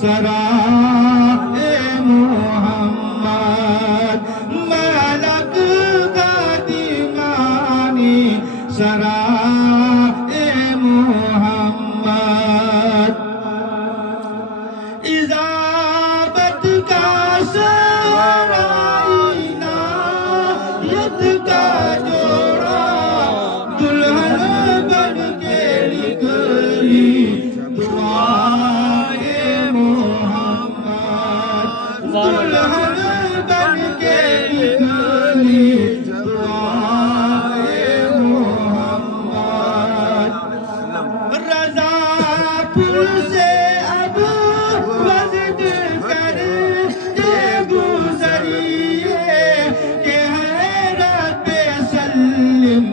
سرائے محمد ملک کا دیوانی سرائے محمد اجابت کا سرائی عنایت کا جوڑا دلہن بن کے نکلی دعائے محمد دلہن بن کے نکلی دعائے محمد رضا پور سے اب وزد کرتے گزریے کہ ہے رب سلم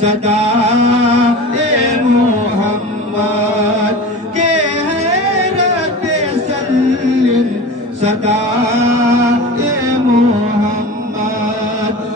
صدائے محمد کہ ہے رب سلم صدائے